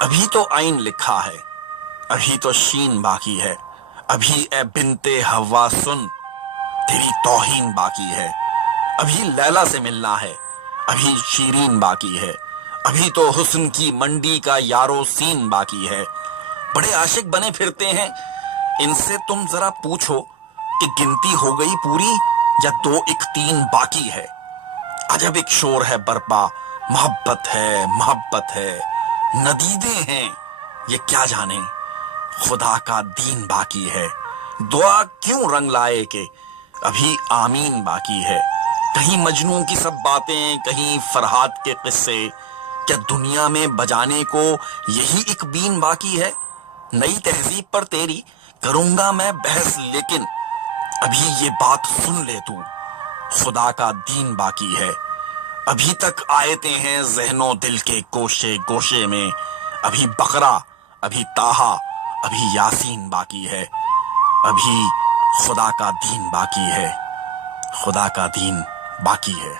ابھی تو آئین لکھا ہے، ابھی تو شین باقی ہے، ابھی اے بنتے حوا سن، تیری توہین باقی ہے، ابھی لیلا سے ملنا ہے، ابھی شیرین باقی ہے، ابھی تو حسن کی منڈی کا یارو سین باقی ہے۔ بڑے عاشق بنے پھرتے ہیں، ان سے تم ذرا پوچھو کہ گنتی ہو گئی پوری یا 2 1 3 باقی ہے۔ عجب ایک شور ہے برپا، محبت ہے، ندیدے ہیں یہ کیا جانے، خدا کا دین باقی ہے۔ دعا کیوں رنگ لائے کہ ابھی آمین باقی ہے۔ کہیں مجنوں کی سب باتیں، کہیں فرحات کے قصے، کیا دنیا میں بجانے کو یہی ایک بین باقی ہے؟ نئی تہذیب پر تیری کروں گا میں بحث، لیکن ابھی یہ بات سن لے تو، خدا کا دین باقی ہے۔ ابھی تک آیتیں ہیں ذہن و دل کے گوشے گوشے میں، ابھی بقرہ، ابھی طٰہٰ، ابھی یاسین باقی ہے، ابھی خدا کا دین باقی ہے، خدا کا دین باقی ہے۔